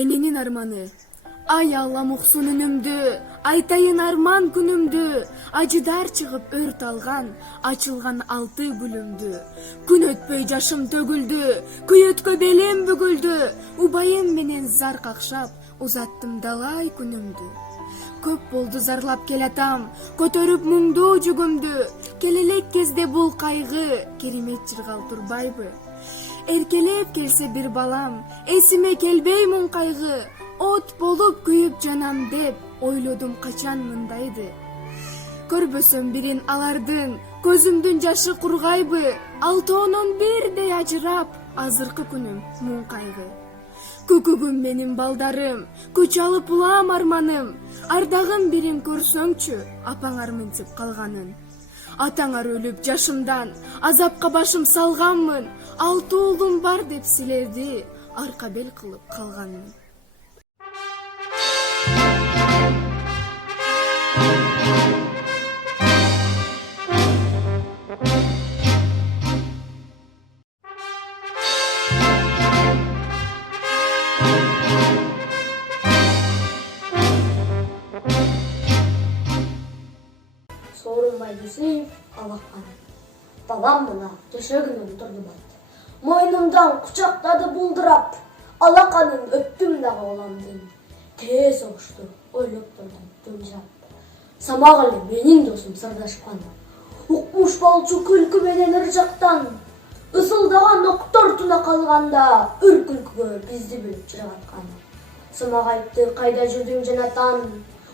Эненин арманы. Ай Алла муксун үнүмдү, айтайын арман күнүмдү, ажыдар чыгып өрт алган, ачылган 6 гүлүмдү. Күн өтпөй жашым төгүлдү, күйөткө белем бүгүлдү, убайым менен зар какшап, узаттым далай күнүмдү. Көп болду зарлап келатам, көтөрүп муңдуу жүгүмдү, келелек кезде бул кайгы, керемет жыргал турбайбы? Эркелеп келсе бир балам, эсиме келбей муң кайгы, от болуп күйүп жанам деп ойлодум качан мындайды. Көрбөсөм бирин алардын, көзүмдүн жашы кургайбы, алтоонун бирдей ажырап, азыркы күнүм муң кайгы. Күкүгүм менин балдарым, күч алып улам арманым, ардагым бирин көрсөңчү, апаңар мынтип калганын. Атаңар өлүп жашымдан, азапка башым салганмын, 6 уулум бар деп силерди арка бел кылып калганмын. Сооронбай Дүйсеев алакан. Балам мына төшөгүнөн турду бат. Мойнумдан кучактады булдырап, алаканын өттүм дагы оламдын. Тез огушту, ойлоп турдум тынжап. Самак эле менин досум сырдашкан. Укмуш болчу күлкү менен ыр жактан. Ысылдаган октор туна калганда, үркүлкүгө бизди билип жыраткан. Самак айтты, кайда жүрдүң жанатан?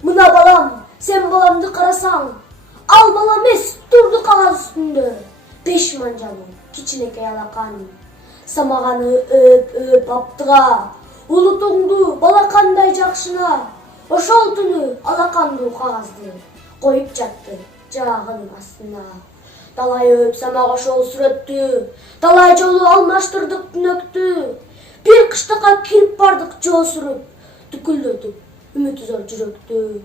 Мына балам, сен баламды карасаң, ал бала эмес, турду кагаз үстүндө. 5 манжалуу, кичинекей алакан. Самаганы өп аптыга, улутуңду балакандай жакшына. Ошол түнү алакандуу кагазды коюп жатты жаагынын астына. Талай өп самак ошол сүрөттү, талай жолу алмаштырдык түнөктү. Бир кыштыкка кирип бардык жоо сүрүп, түкүлдөтүп үмүтү зор жүрөктү.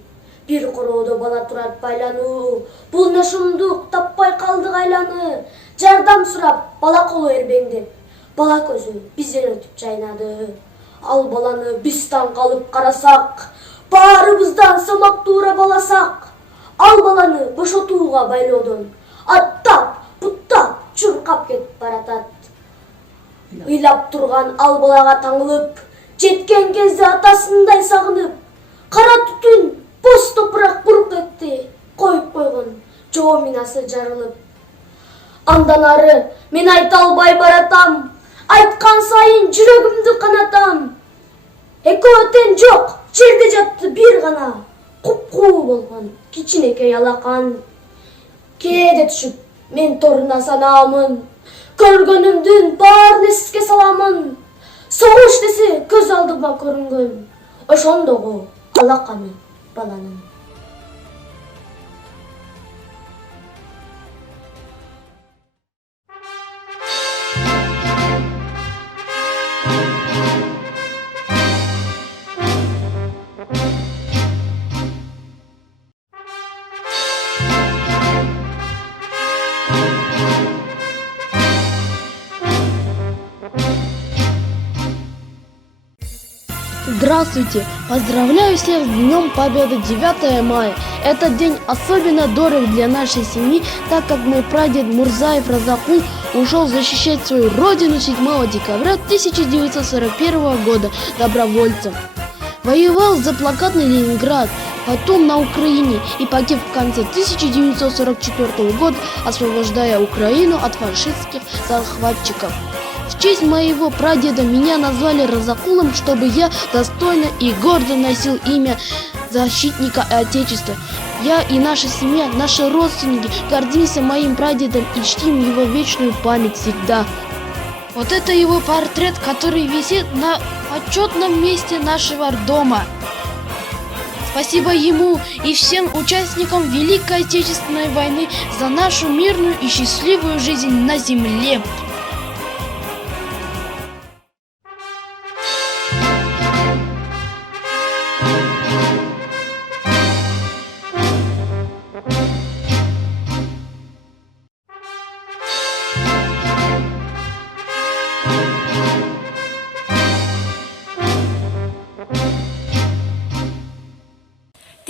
Бир короодо бала турат байлануу, бул не шумдук, таппай калдык айланы. Жардам сурап, бала колу эрбеңдеп, бала көзү бизден өтүп жайнады. Ал баланы биз таң калып карасак, баарыбыздан самак туура баласак, ал баланы бошотууга байлоодон аттап, буттап, чуркап кетип баратат. Ыйлап турган ал балага таңылып, жеткен кезде атасындай сагынып, кара түтүн боз топурак бурук этти, коюп койгон жоо минасы жарылып. Андан ары мен айта албай баратам, айткан сайын жүрөгүмдү канатам. Экөө тең жок, жерде жатты бир гана, куп-куу болгон кичинекей алакан. Кээде түшүп, мен торуна санаамын, көргөнүмдүн баарын эске саламын. Согуш десе көз алдыма көрүнгөн, ошондогу алаканы баланын. Здравствуйте! Поздравляю всех с Днем Победы 9 мая. Этот день особенно дорог для нашей семьи, так как мой прадед Мурзаев Разакул ушел защищать свою родину 7 декабря 1941 года добровольцем. Воевал за плакатный Ленинград, потом на Украине и погиб в конце 1944 года, освобождая Украину от фашистских захватчиков. В честь моего прадеда меня назвали Разакулом, чтобы я достойно и гордо носил имя защитника Отечества. Я и наша семья, наши родственники гордимся моим прадедом и чтим его вечную память всегда. Вот это его портрет, который висит на почетном месте нашего дома. Спасибо ему и всем участникам Великой Отечественной войны за нашу мирную и счастливую жизнь на земле.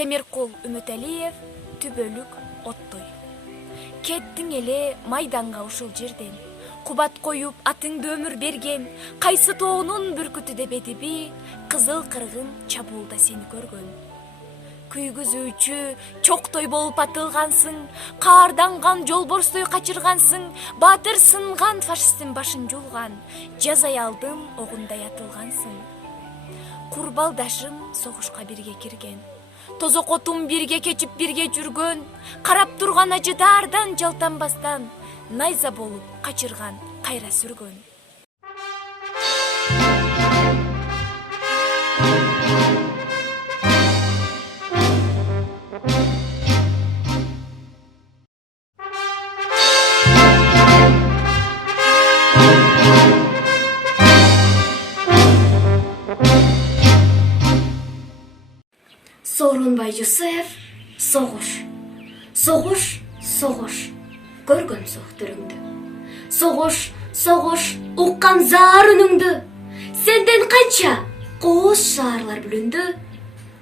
Темиркул Үмөталиев, Түбөлүк Оттой. Кеттиң эле майданга ушул жерден, кубат коюп атыңды өмүр берген, кайсы тоонун бүркүтү деп эдиби, кызыл кыргын чабуулда сени көргөн. Күйгүзүүчү чоктой болуп атылгансың, каарданган жолборстой качыргансың, баатыр сынган фашисттин башын жулган, жазай алдым огундай атылгансың. Курбалдашым согушка бирге кирген, тозок отум бирге кечип бирге жүргөн, карап турган ажыдаардан жалтанбастан, найза болуп качырган кайра сүргөн. Сооронбай Жусуев, согуш. Согуш, согуш. Көргөн сохтуруңду. Согуш, согуш, уккан заар үнүңдү. Сенден канча кооз шаарлар бүлүндү.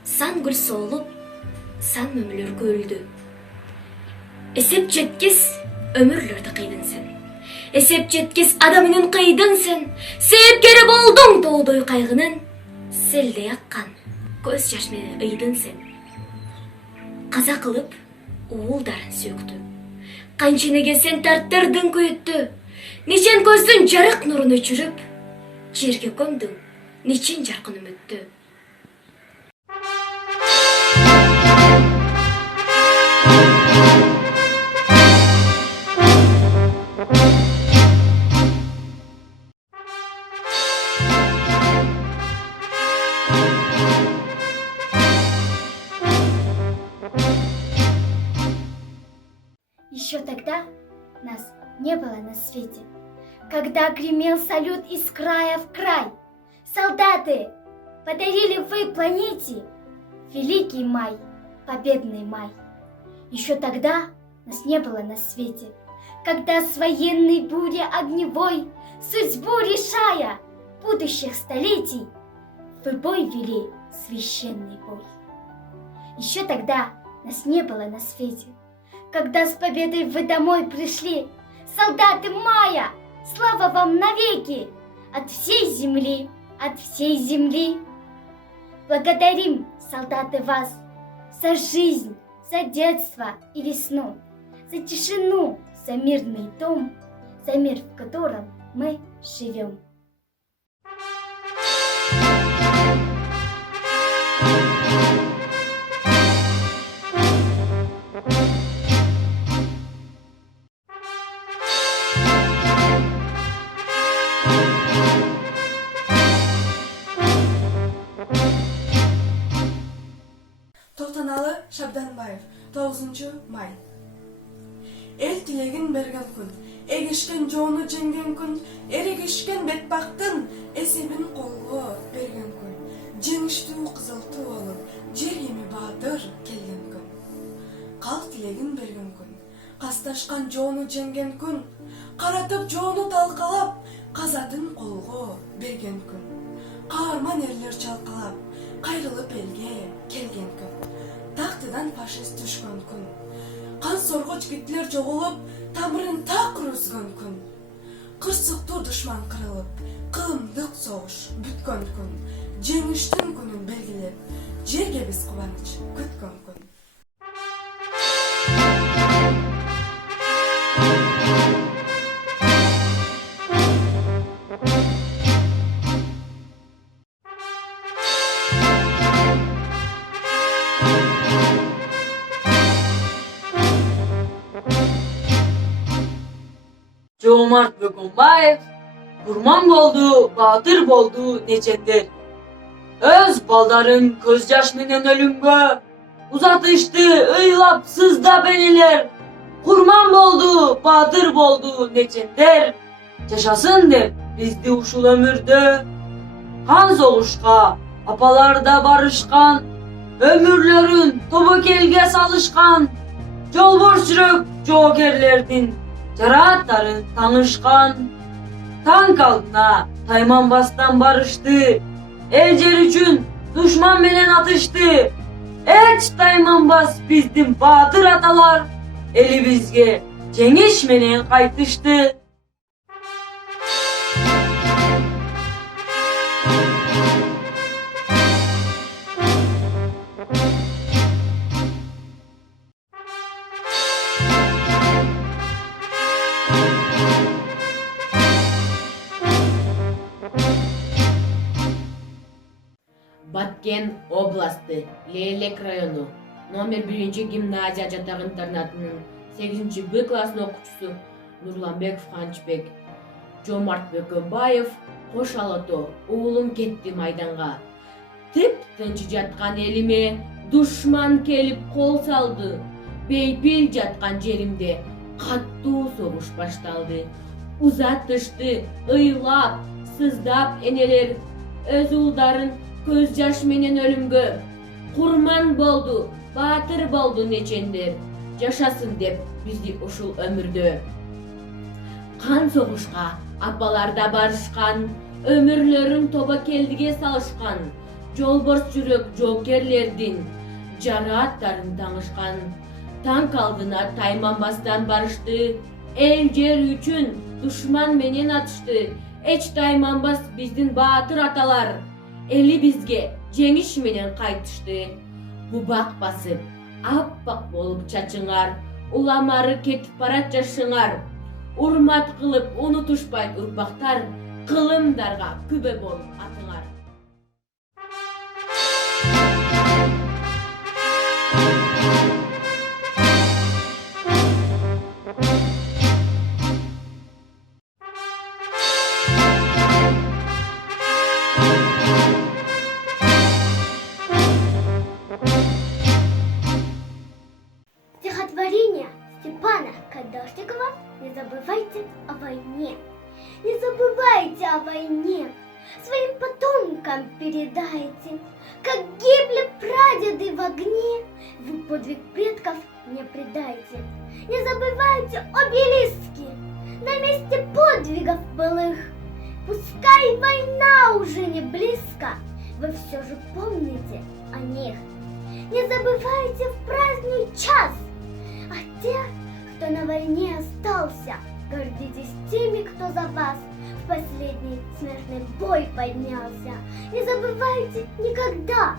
Сан гүл соолуп, сан өмүрлөр көлдү. Эсеп жеткис өмүрлөрдү кыйдың сен. Эсеп жеткис адам үнүн кыйдың сен. Себепкери болдуң тоодой кайгынын. Селдей аккан көз жаш менен ыйдың сен. Каза кылып уулдарын сөктү. Канченеге сен тарттырдың күйүттү. Нечен көздүн жарык нурун өчүрүп, жерге көмдүң нечен жаркын үмүттү. Еще тогда нас не было на свете, когда гремел салют из края в край. Солдаты, подарили вы планете великий май, победный май. Еще тогда нас не было на свете, когда с военной бури огневой, судьбу решая будущих столетий, вы бой вели священный бой. Еще тогда нас не было на свете, когда с победой вы домой пришли, солдаты мая, слава вам навеки, от всей земли, от всей земли. Благодарим, солдаты, вас за жизнь, за детство и весну, за тишину, за мирный дом, за мир, в котором мы живем. Токтоналы Шабданбаев, 9 май. Эл тилегин берген күн, эгишкен жоону жеңген күн, эрегишкен бетбактын эсебин колго берген күн. Жеңиштүү кызыл туу болуп, жер эми баатыр келген күн. Калк тилегин берген күн, касташкан жоону жеңген күн, каратып жоону талкалап, казатын колго берген күн. Каарман эрлер чалкалап, кайрылып элге келген күн. Тактыдан фашист түшкөн күн. Кан соргоч гитлер жоголуп, тамырын так үзгөн күн. Кырсыктуу душман кырылып, кылымдык согуш бүткөн күн. Жеңиштин күнүн белгилеп, жерге биз кубаныч күткөн күн. Жомарт Бөгөнбаев курман болду, баатыр болду нечендер. Өз балдарын көз жаш менен өлүмгө узатышты ыйлап сыздап элелер. Курман болду, баатыр болду нечендер. Жашасын деп бизди ушул өмүрдө. Кан согушка апалар да барышкан, өмүрлөрүн тобокелге салышкан. Жолборс жүрөк жоокерлердин жарааттарын таңышкан. Танк алдына тайманбастан барышты. Эл жер үчүн душман менен атышты. Hiç daymanbas bizden bahadır atalar, elibizge cengiş menen kaytıştı. Баткен областы, Лейлек району, номер 1 гимназия жатак интернатынын 8 Б классын окуучусу Нурланбеков Ханчбек. Жомарт Бөкөнбаев, кош алото, уулум кетти майданга. Тып-тынч жаткан элиме душман келип кол салды. Бейпил жаткан жеримде каттуу согуш башталды. Узатышты, ыйлап, сыздап энелер өз уулдарын көз жаш менен өлүмгө курман болду, баатыр болду нечендер. Жашасын деп бизди ушул өмүрдө. Кан согушка апаларда барышкан, өмүрлөрүн тоба келдиге салышкан. Жолборс жүрөк жоокерлердин жара аттарын таңышкан. Танк алдына тайманбастан барышты. Эл жер үчүн душман менен атышты. Эч тайманбас биздин баатыр аталар. Эли бизге жеңиш менен кайтышты. Бубак басып, аппак болуп чачыңар, уламары кетип барат жашыңар. Урмат кылып унутушпайт урпактар, кылымдарга күбө болуп атыңар. Стихотворение Степана Кадошникова «Не забывайте о войне». Не забывайте о войне, своим потомкам передайте, как гибли прадеды в огне, вы подвиг предков не предайте. Не забывайте обелиски на месте подвигов былых. Пускай война уже не близко, вы все же помните о них. Не забывайте в праздный час о тех, кто на войне остался. Гордитесь теми, кто за вас в последний смертный бой поднялся. Не забывайте никогда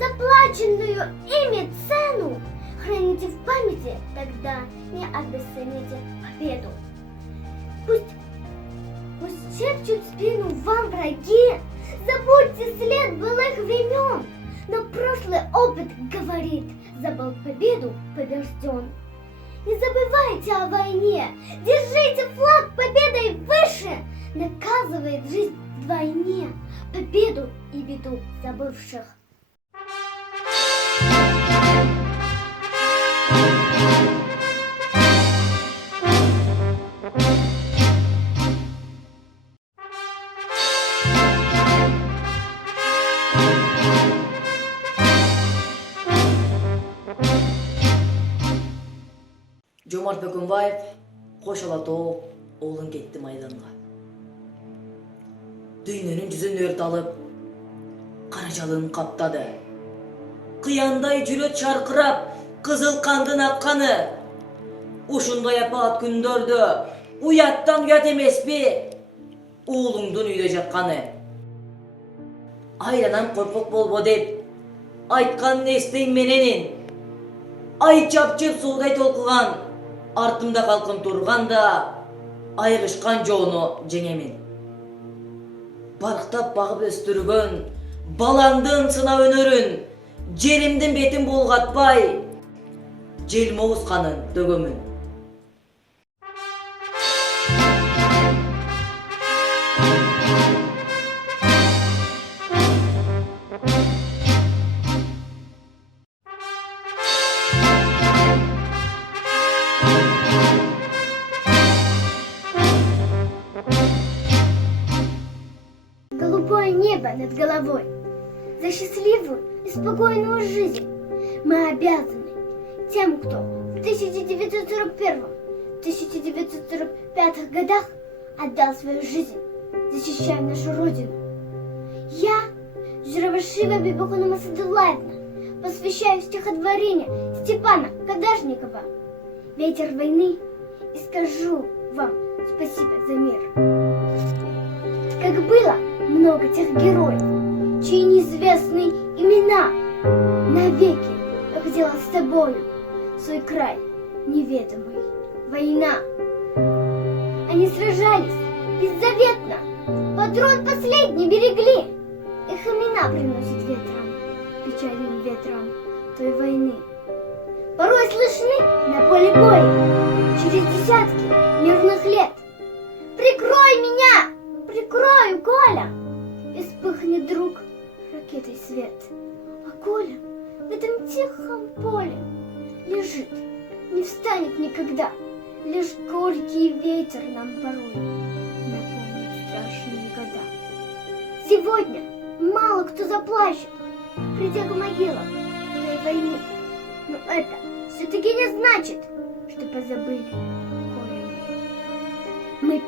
заплаченную ими цену. Храните в памяти, тогда не обесцените победу. Пусть шепчут в спину вам враги, забудьте след былых времен. Но прошлый опыт говорит, забыл победу побежден. Не забывайте о войне, держите флаг победой выше, наказывает жизнь вдвойне победу и беду забывших. Жомарт Бөкөнбаев, кош алато, уулун кетти майданга. Дүйнөнүн жүзүн өрт алып, кара жалын каптады. Кыяндай жүрөт шаркырап, кызыл кандын акканы. Ушундай апаат күндөрдө уяттан уят эмеспи уулуңдун үйдө жатканы. Айланам коркок болбо деп айтканын эстейм мененин. Ай чапчып суудай толкуган, артымда калкын турганда айгышкан жоону жеңемин. Барктап багып өстүргөн баламдын сынап өнөрүн жеримдин бетин булгатпай желмоуз канын төгөмүн. Голубое небо над головой, за счастливую и спокойную жизнь мы обязаны тем, кто в 1941-1945 годах отдал свою жизнь, защищая нашу Родину. Я, Жиравашива Бибакуна Масадулаевна, посвящаю стихотворение Степана Кадажникова «Ветер войны» и скажу вам спасибо за мир. Как было много тех героев, чьи неизвестные имена навеки взяла с собою свой край неведомый война. Они сражались беззаветно, патрон последний берегли. Их имена приносят ветром, печальным ветром той войны. Порой слышны на поле боя через десятки мирных лет. Прикрой меня, прикрою, Коля, и вспыхнет вдруг ракетой свет. А Коля в этом тихом поле лежит, не встанет никогда. Лишь горький ветер нам порой напомнит страшные года. Сегодня мало кто заплачет, придя к могилам той войны. Но это все-таки не значит, что позабыли Колю. Мы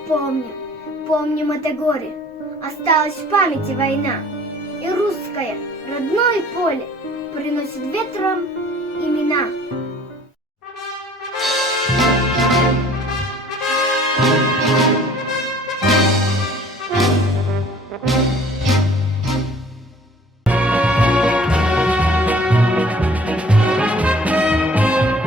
помним это горе. Осталась в памяти война. И русское родное поле приносит ветром имена.